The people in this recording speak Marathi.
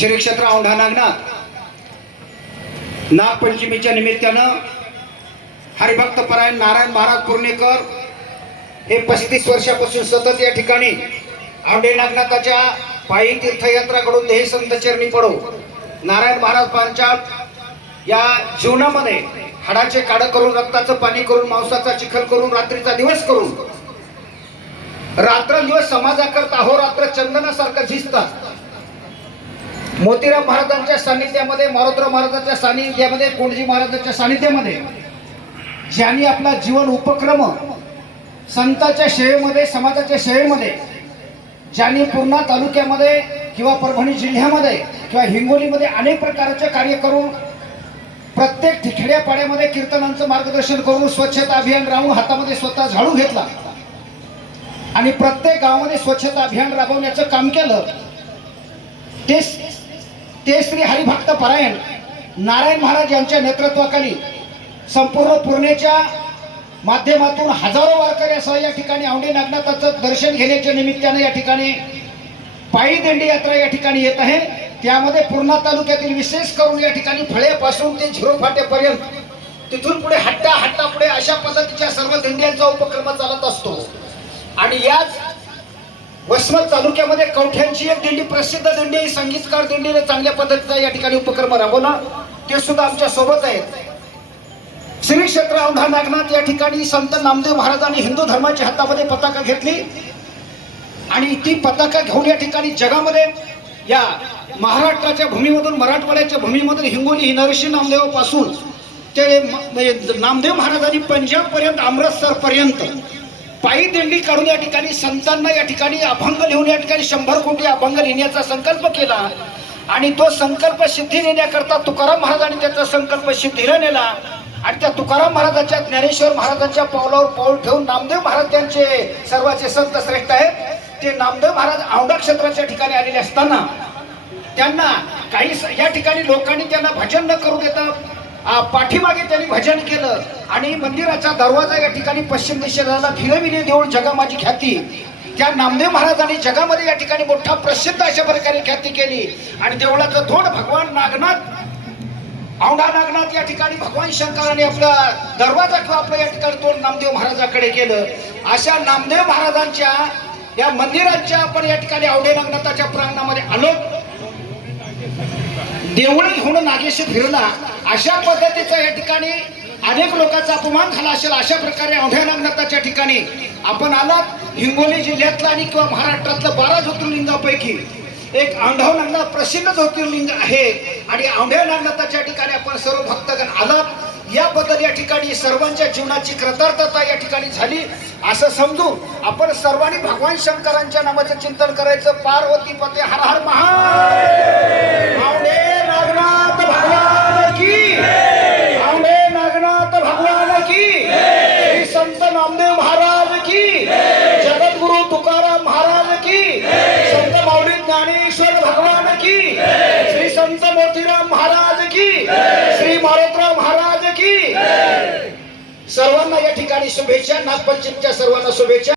श्री क्षेत्र औंढा नागनाथ नागपंचमीच्या निमित्तानं हरिभक्त परायण नारायण महाराज पुर्णेकर हे 35 वर्षापासून सतत या ठिकाणी औंढे नागनाथाच्या पायी तीर्थयात्रा घडून देह संत चरणी पडो नारायण महाराज पांच्या या जीवनामध्ये हाडाचे काढ करून रक्ताचं पाणी करून मांसाचा चिखल करून रात्रीचा दिवस करून रात्रंदिवस समाजाकरता अहोरात्र चंदनासारखं झिजतात। मोतीराम महाराजांच्या सानिध्यामध्ये मारुतराव महाराजांच्या सानिध्यामध्ये कोंडजी महाराजांच्या सानिध्यामध्ये ज्यांनी आपला जीवन उपक्रम संतांच्या सेवेमध्ये समाजाच्या सेवेमध्ये ज्यांनी पूर्णा तालुक्यामध्ये किंवा परभणी जिल्ह्यामध्ये किंवा हिंगोलीमध्ये अनेक प्रकारचे कार्य करून प्रत्येक खेड्यापाड्यामध्ये कीर्तनांचं मार्गदर्शन करून स्वच्छता अभियान राहून हातामध्ये स्वतः झाडू घेतला आणि प्रत्येक गावामध्ये स्वच्छता अभियान राबवण्याचं काम केलं। ते श्री हरिभक्त परायण नारायण महाराज यांच्या नेतृत्वाखाली संपूर्ण पूर्णेच्या माध्यमातून हजारो वारकऱ्यासह या ठिकाणी औंढे नागनाथाचं दर्शन घेण्याच्या निमित्ताने या ठिकाणी पायी दिंडी यात्रा या ठिकाणी येत आहे। त्यामध्ये पूर्णा तालुक्यातील विशेष करून या ठिकाणी फळेपासून ते झिरो फाट्यापर्यंत तिथून पुढे हट्टा पुढे अशा पद्धतीच्या सर्व दिंड्यांचा उपक्रम चालत असतो। आणि याच वसमत तालुक्यामध्ये कवठ्यांची एक दिंडी प्रसिद्ध दिंडी संगीतकार दिंडीने चांगल्या पद्धतीचा या ठिकाणी उपक्रम राबवला, ते सुद्धा आमच्या सोबत आहेत। श्री क्षेत्र औंढा नागनाथ या ठिकाणी संत नामदेव महाराजांनी हिंदू धर्माच्या हातामध्ये पताका घेतली आणि ती पताका घेऊन या ठिकाणी जगामध्ये या महाराष्ट्राच्या भूमीमधून मराठवाड्याच्या भूमीमधून हिंगोली नरसिंह नामदेव पासून ते नामदेव महाराजांनी पंजाब पर्यंत अमृतसर पर्यंत पायी दिंडी काढून या ठिकाणी संतांना या ठिकाणी अभंग लिहून या ठिकाणी 100 कोटी अभंग लिहिण्याचा संकल्प केला आणि तो संकल्प सिद्धी नेण्याकरता तुकाराम महाराजांनी त्याचा संकल्प सिद्धीला नेला आणि त्या तुकाराम महाराजांच्या ज्ञानेश्वर महाराजांच्या पावलावर पाऊल ठेवून नामदेव महाराज त्यांचे सर्वाचे संत श्रेष्ठ आहेत। ते नामदेव महाराज औंढा क्षेत्राच्या ठिकाणी आलेले असताना त्यांना काही या ठिकाणी लोकांनी त्यांना भजन न करू देता पाठीमागे त्यांनी भजन केलं आणि मंदिराचा दरवाजा या ठिकाणी पश्चिम दिशेला फिरविले देऊळ जगा माझी ख्याती त्या नामदेव महाराजांनी जगामध्ये या ठिकाणी मोठा प्रसिद्ध अशा प्रकारे ख्याती केली आणि देवळाचं तोंड भगवान नागनाथ औंढा नागनाथ या ठिकाणी भगवान शंकराने आपला दरवाजा किंवा आपलं या ठिकाणी तोंड नामदेव महाराजाकडे केलं। अशा नामदेव महाराजांच्या या मंदिराच्या आपण या ठिकाणी औंढे नागनाथाच्या प्रांगणामध्ये आलो, देवळी घेऊन नागेश फिरला, अशा पद्धतीचा या ठिकाणी अनेक लोकांचा अपमान झाला असेल अशा प्रकारे औंढ्या नागनाथाच्या ठिकाणी आपण आलात। हिंगोली जिल्ह्यातलं आणि किंवा महाराष्ट्रातलं 12 ज्योतिर्लिंगापैकी एक औंढा नागनाथ प्रसिद्ध ज्योतिर्लिंग आहे आणि औंढ्या नागनाथाच्या ठिकाणी आपण सर्व भक्तगण आलात। याबद्दल या ठिकाणी सर्वांच्या जीवनाची कृतार्थता या ठिकाणी झाली असं समजून आपण सर्वांनी भगवान शंकरांच्या नामाचं चिंतन करायचं। पार्वती पते हर हर महादेव। औंढे नागनाथ भगवान की, औंढे नागनाथ भगवान की, श्री संत नामदेव महाराज की, जगद्गुरु तुकाराम महाराज की, संत माऊली ज्ञानेश्वर भगवान की, श्री संत मोतीराम महाराज की, श्री मारुतराव महाराज की। सर्वांना या ठिकाणी शुभेच्छा, नागपंचमीच्या सर्वांना शुभेच्छा।